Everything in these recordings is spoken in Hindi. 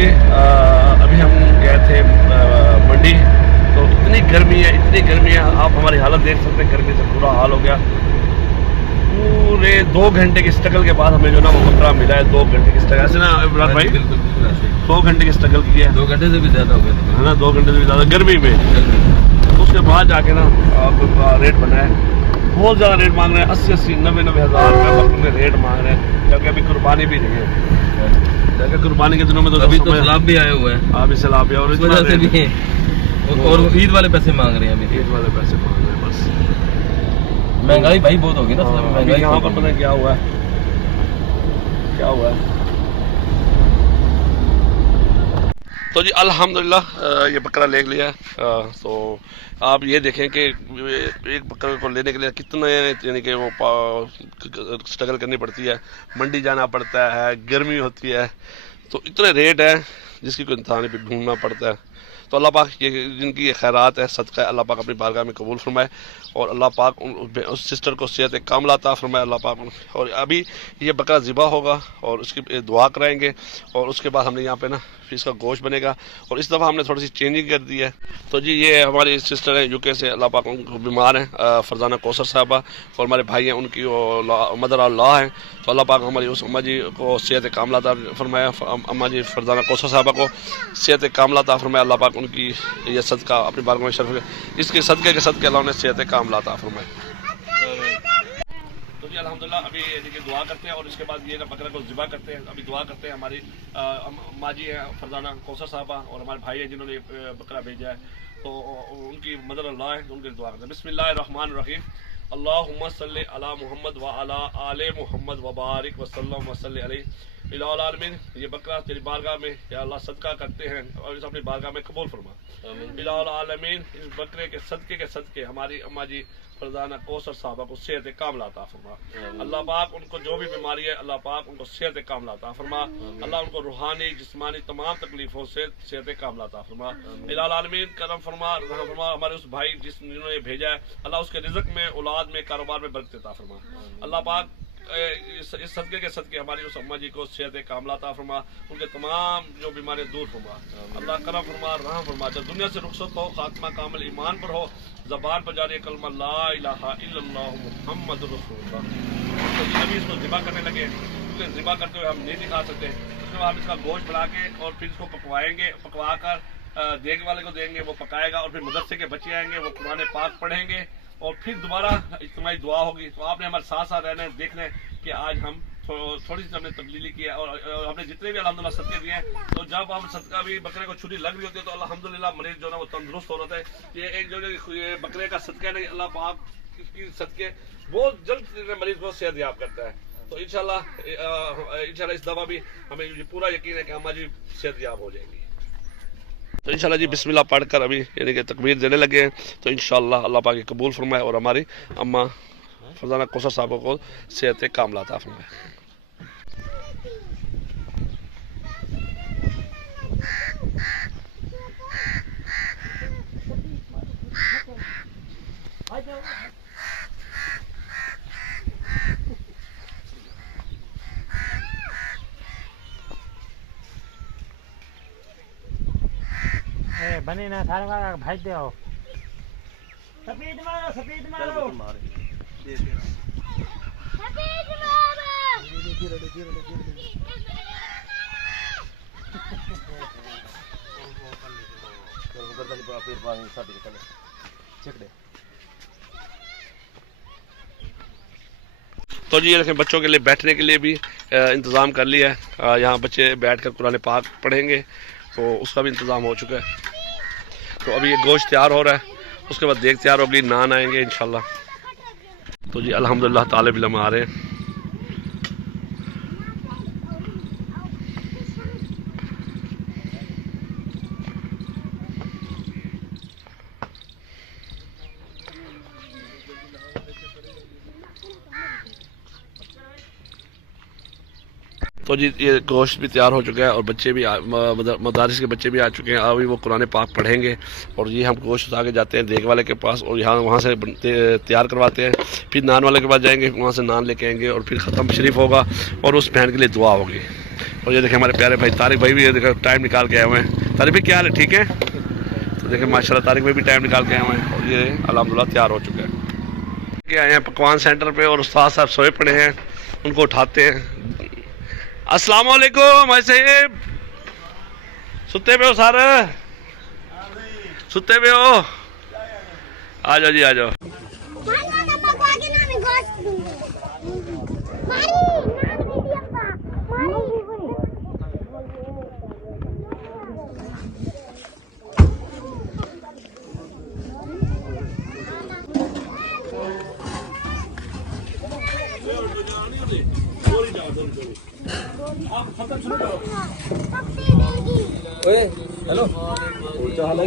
जी अभी हम गए थे मंडी। तो इतनी गर्मी है, आप हमारी हालत देख सकते हैं, गर्मी से बुरा हाल हो गया। पूरे 2 घंटे की स्ट्रगल के बाद हमें जो ना वो बकरा मिला है। 2 घंटे की स्ट्रगल, ऐसे ना इमरान भाई? बिल्कुल बिल्कुल ऐसे ही। 2 घंटे की स्ट्रगल की है। 2 घंटे से भी ज्यादा हो गया है ना, 2 घंटे से भी ज़्यादा गर्मी में। तो उसके बाद जाके ना रेट बना है। बहुत ज़्यादा रेट मांग रहे हैं, 80-80, 90-90 हज़ार रुपये बकरे में रेट मांग रहे हैं, क्योंकि अभी कुर्बानी भी नहीं है। क्योंकि कुर्बानी के दिनों में तो अभी तो सैलाब भी आया हुआ है। अभी सैलाब भी, और इस वजह से भी और ईद वाले पैसे मांग रहे हैं अभी। ईद वाले पैसे मांग रहे हैं बस। महंगाई भाई बहुत होगी ना। महंगाई यहाँ पर पता नहीं क्या हुआ है, क्या हुआ है। तो जी अल्हम्दुलिल्लाह ये बकरा ले लिया है। तो आप ये देखें कि एक बकरे को लेने के लिए कितने यानी कि वो स्ट्रगल करनी पड़ती है, मंडी जाना पड़ता है, गर्मी होती है, तो इतने रेट है जिसकी कोई इंसान भी ढूंढना पड़ता है। तो अल्लाह पाक ये जिनकी ये खैरात है, सदका है, अल्लाह पाक अपनी बारगाह में कबूल फरमाए, और अल्लाह पाक उस सिस्टर को सेहत कामला अता फरमाए अल्लाह पाक। और अभी ये बकरा ज़िबा होगा और उसकी दुआ कराएंगे, और उसके बाद हमने यहाँ पे ना फिर इसका गोश्त बनेगा। और इस दफ़ा हमने थोड़ी सी चेंजिंग कर दी है। तो जी ये हमारी सिस्टर है यूके से, अल्लाह पाक उनको बीमार हैं, फरजाना कौसर साहबा, और हमारे भाई हैं उनकी मदर अल्लाह हैं। तो अल्लाह पाक हमारी उस अम्मा जी को सेहत कामला अता फरमाया, अम्मा जी फरजाना कौसर साहबा को सेहत कामला अता फरमाया अल्लाह पाक। उनकी ये सदका अपनी बारगाह में शर्फ, इसके सदके के सदके अल्लाह ने सेहत कामला अता फरमाए। तो जी अल्हम्दुलिल्लाह अभी देखिए दुआ करते हैं, और इसके बाद ये ना बकरा को ज़िबा करते हैं। अभी दुआ करते हैं, हमारी अम्मा जी हैं फरजाना कौसर साहबा, और हमारे भाई हैं जिन्होंने बकरा भेजा है, तो उनकी मदर अल्लाह है, तो उनकी दुआ करते हैं। बिस्मिल्लाहिर्रहमानिर्रहीम, अल्लाहुम्मा सल्लि अला मुहम्मद व अला आले मुहम्मद व बारिक वसल्लम वसल्लि अलैहि इलाल आलमीन। ये बकरा तेरी बारगाह में या अल्लाह सदका करते हैं, और इस अपनी बारगाह में कबूल फरमा इलाल आलमीन। इस बकरे के सदके हमारी अम्मा जी फरजाना कौसर साहबा को सेहत कामला अता फरमा। अल्लाह पाक उनको जो भी बीमारी है, अल्लाह पाक उनको सेहत कामला अता फरमा। अल्लाह उनको रूहानी जिस्मानी तमाम तकलीफों से सेहत कामला अता फरमा इलाल आलमीन। करम फरमा, रहम फरमा। हमारे उस भाई जिन्होंने भेजा है, अल्लाह उसके रिज़्क़ में, औलाद में, कारोबार में बरकत अता फरमा। अल्लाह पाक इस सदके के सदके हमारी उस अम्मा जी को सेहत कामला अता फरमा, उनके तमाम जो बीमारियाँ दूर फरमा। अल्लाह करम फरमा, रहम फरमा। जब दुनिया से रुखसत हो, खात्मा कामिल ईमान पर हो, ज़बान पर जारी कलमा ला इलाहा इल्लल्लाह मुहम्मदुर रसूलुल्लाह। तो अभी इसको ज़िबा करने लगे, क्योंकि ज़िबा करते हुए हम नहीं दिखा सकते। उसके बाद हम इसका गोश्त बना के और फिर इसको पकवाएंगे, पकवा कर देख वाले को देंगे, वो पकाएगा, और फिर मदरसे के बच्चे आएंगे, वो कुरान पाक पढ़ेंगे, और फिर दोबारा इज्तिमाई दुआ होगी। तो आपने हमारे साथ साथ रहना है, देखना है कि आज हम थोड़ी सी हमने तब्दीली की है, और हमने जितने भी अल्हम्दुलिल्लाह सदके दिए हैं, तो जब हम सदका भी बकरे को छुरी लग रही होती है, तो अल्हम्दुलिल्लाह मरीज जो है वो तंदुरुस्त हो रहा है। ये एक जो ये बकरे का सदका है, अल्लाह पाक इसकी सदके बहुत जल्द मरीज को सेहत याब करता है। तो इंशाल्लाह इस दफ़ा भी हमें ये पूरा यकीन है कि हमारी जी सेहत याब हो जाएगी। तो इंशाल्लाह जी बिस्मिल्लाह पढ़कर अभी यानी कि तकबीर देने लगे हैं। तो इंशाल्लाह अल्लाह पाक कबूल फरमाए, और हमारी अम्मा फरजाना कौसर साहब को सेहत कामला अता फरमाए। बनी ना सारे का भाई दे आओ। सफेद मारो, सफेद मारो, सफेद मारो। तो जी देखें बच्चों के लिए बैठने के लिए भी इंतज़ाम कर लिया है। यहाँ बच्चे बैठकर कुरान पाक पढ़ेंगे, तो उसका भी इंतज़ाम हो चुका है। तो अभी ये गोश्त तैयार हो रहा है, उसके बाद देख तैयार होगी, नान आएंगे इंशाल्लाह। तो जी अल्हम्दुलिल्लाह तालिब इल्म आ रहे हैं। तो जी ये गोश्त भी तैयार हो चुका है और बच्चे भी मदारिस के बच्चे भी आ चुके हैं। अभी वो कुरान पाक पढ़ेंगे और ये हम गोश्त उठा के जाते हैं देग वाले के पास और यहाँ वहाँ से तैयार करवाते हैं। फिर नान वाले के पास जाएंगे, वहाँ से नान लेके आएंगे और फिर ख़त्म शरीफ होगा और उस बहन के लिए दुआ होगी। और ये देखें हमारे प्यारे भाई तारिक भाई भी ये देखो टाइम निकाल के आए हुए हैं। तारिक भाई क्या हाल है, ठीक है? तो देखें माशाल्लाह तारिक भाई भी टाइम निकाल के आए हुए हैं और ये अल्हम्दुलिल्लाह तैयार हो चुका है। के आए हैं पकवान सेंटर पे और उस्ताद साहब सोए पड़े हैं, उनको उठाते हैं। अस्सलाम वालेकुम भाई साहब, सुते पे हो सारे? सुते पे हो? आ जाओ जी, आ जाओ। हेलो क्या हाल है?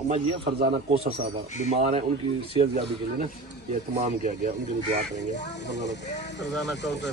अम्मा जी फरजाना कोसर साहब बीमार हैं, उनकी सेहत यादी के लिए ना ये तमाम किया गया, उनके लिए दुआ करेंगे। फरजाना कोसर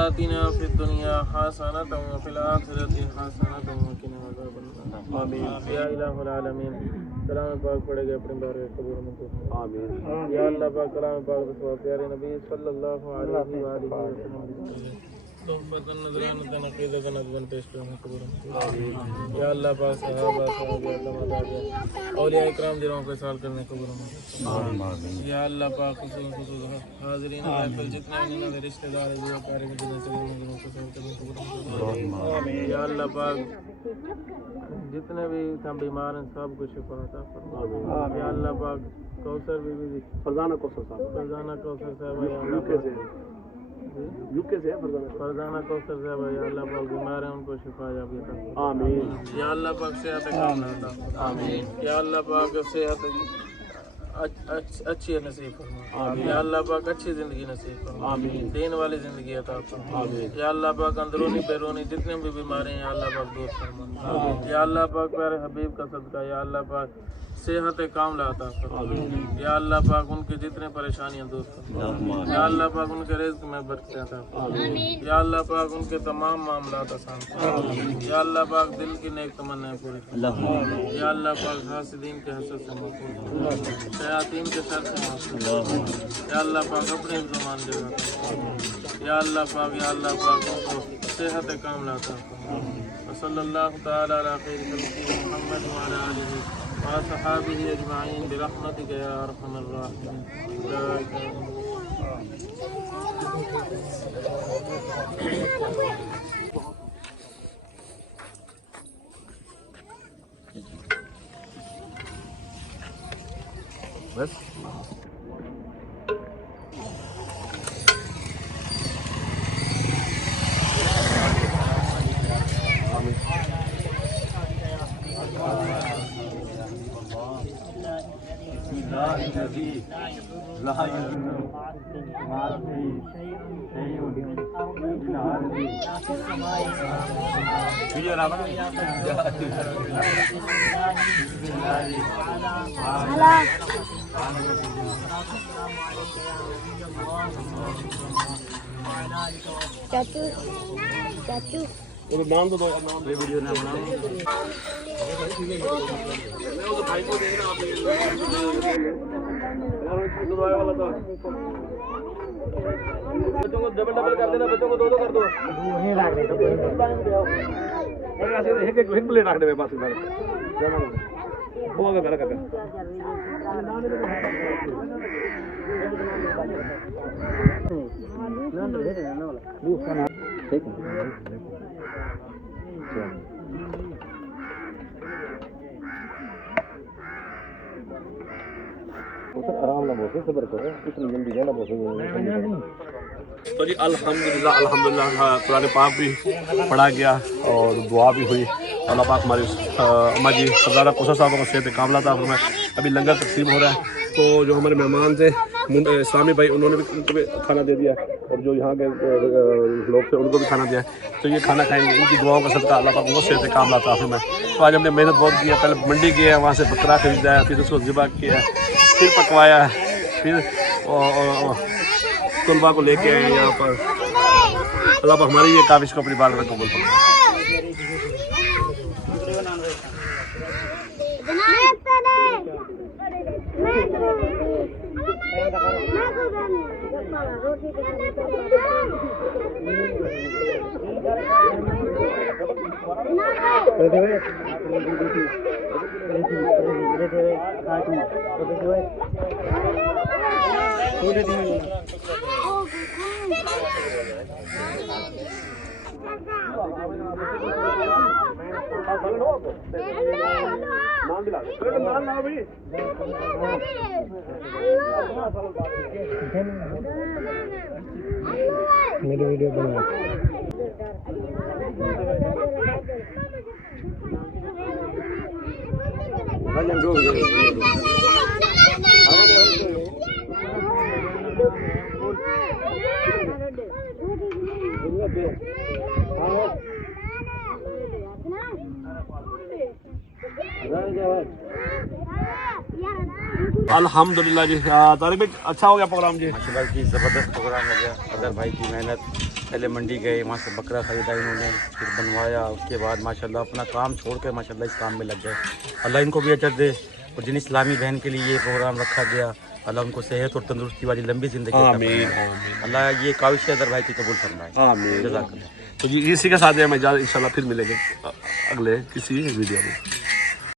आतिना फिद दुनिया हसनतन व फिल आखिरति हसनतन व किना अज़ाबन्नार। आमीन या इलाहुल आलमीन। कलाम पाक पढ़ेगा अपने बारे कबूल मंजूर। आमीन या अल्लाह पाक कलाम पाक रसूल प्यारे नबी सल्लल्लाहु अलैहि व आलिहि वसल्लम तोहफतन नज़रानतन अक़ीदतन अज़वन पेश करना कबूल मंजूर। आमीन या अल्लाह पाक सहाबा सहाबा औलिया इकराम दिलों के साल करने कबूल मंजूर। आमीन या अल्लाह पाक खुसूस हाज़रीन महफिल जितने भी इन्होंने रिश्तेदार दुआ करे के दिलों से दिलों के साल करने कबूल मंजूर। आमीन या अल्लाह पाक जितने भी हम बीमार हैं सब कुछ शिफा अता फरमा। या अल्लाह पाक कौसर बीबी फरजाना कौसर साहब या अल्लाह यूके से फरजाना कौसर साहब या अल्लाह पाक बीमार हैं उनको शिफा याबी अता फरमा। आमीन या अल्लाह पाक सेहत कामिल अता फरमा। आमीन या अल्लाह पाक सेहत अच्छी नसीब फरमा। या अल्लाह पाक अच्छी ज़िंदगी नसीब फरमा। आमीन देने वाली ज़िंदगी अता फरमा। आमीन या अल्लाह पाक अंदरूनी बैरूनी जितने भी बीमारी हैं या अल्लाह पाक दूर फरमा। या अल्लाह पाक प्यारे हबीब का सदका या अल्लाह पाक सेहत कामिला अता फरमा। या अल्लाह पाक उनकी जितने परेशानियां दूर फरमा। या अल्लाह पाक उनके रिज़्क़ में बरकत अता फरमा। या अल्लाह पाक उनके तमाम मामलात आसान फरमा। या अल्लाह पाक दिल की नेक तमन्नाएं पूरी फरमा। या अल्लाह पाक हासिदीन के हसद से महफूज फरमा। शयातीन के शर से महफूज फरमा। या अल्लाह पाक अपने ज़मान जगह या अल्लाह पाक उनको सेहत कामिला अता फरमा। सल्लल्लाहु तआला अला खैरि खल्क़िही मुहम्मद व अला आलिहि व असहाबिही अजमईन बिरहमतिका या अरहमर राहिमीन। बस चाचू चाचू नाम तो दो नाम वीडियो नाम भाई को देखना बच्चों को डबल डबल कर देना, बच्चों को दो दो कर दो। एक प्लेट रख दे मेरे पास वो कर कर आराम ना बोलो, सब्र करो, इतनी जल्दी ना बोलो। तो जी अल्हम्दुलिल्लाह अल्हम्दुलिल्लाह कुरान पाक भी पढ़ा गया और दुआ भी हुई। अल्लाह पाक हमारी अम्मा जी सरदारा कौसर साहब को सेहत कामिला था। मैं अभी लंगर तकसीम हो रहा है, तो जो हमारे मेहमान थे इस्लामी भाई उन्होंने भी उनको भी खाना दे दिया और जो यहाँ के लोग थे उनको भी खाना दिया। तो ये खाना खाएंगे, इनकी दुआओं का सदका अल्लाह पाक उनको सेहत कामिला था। तो आज हमने मेहनत बहुत की है, पहले मंडी गए हैं, वहाँ से बकरा खरीदा है, फिर उसको ज़िबा किया है, फिर पकवाया है, फिर तलबा को लेके आए हैं यहाँ पर। अल्लाह पाक हमारी ये काविश को अपनी बात में कबूल फरमाए। मेरी वीडियो बना अल्हम्दुलिल्लाह जी। तारिक भाई अच्छा हो गया प्रोग्राम जी? माशाल्लाह की ज़बरदस्त प्रोग्राम हो गया। अदर भाई की मेहनत, पहले मंडी गए, वहाँ से बकरा ख़रीदा इन्होंने, फिर बनवाया, उसके बाद माशाल्लाह अपना काम छोड़ कर माशाल्लाह इस काम में लग गए। अल्लाह इनको भी अजर दे। और जिन इस्लामी बहन के लिए ये प्रोग्राम रखा गया, अल्लाह उनको सेहत और तंदुरुस्ती वाली लंबी ज़िंदगी अता आमीन फरमाए। आमीन अल्लाह ये काविश अदर भाई की कबूल फरमाए। आमीन। जज़ाकल्लाह। तो जी इसी के साथ हम इंशाल्लाह फिर मिलेंगे अगले किसी वीडियो में।